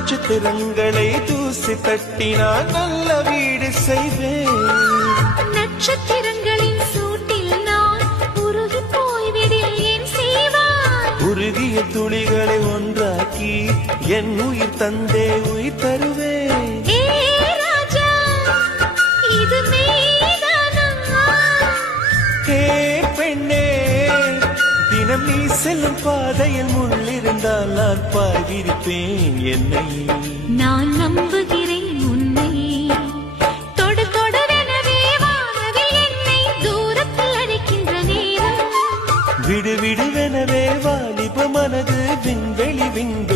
நட்சத்திரங்களை தூசி தட்டினால் நல்ல வீடு செய்வேன். நட்சத்திரங்களின் சூட்டில் நான் உருகி போய்விடில் ஏன் செய்வாய்? உருகிய துளிகளை ஒன்றாக்கி என் உயிர் தந்தே உயிர் தருவேன். ஏ ராஜா, இது நீதானா? ஏ பெண்ணே, தினம் நீ செல்லும் பாதையில் முள்ளிருந்தால் நான் பாய்விரிப்பேன் என்னை. நான் நம்புகிறேன் உன்னை. தொடு தொடவெனவே வானவில் என்னை தூரத்தில் அழைக்கின்ற நேரம். விடு விடுவெனவே வாலிப மனது விண்வெளி விண்வெளி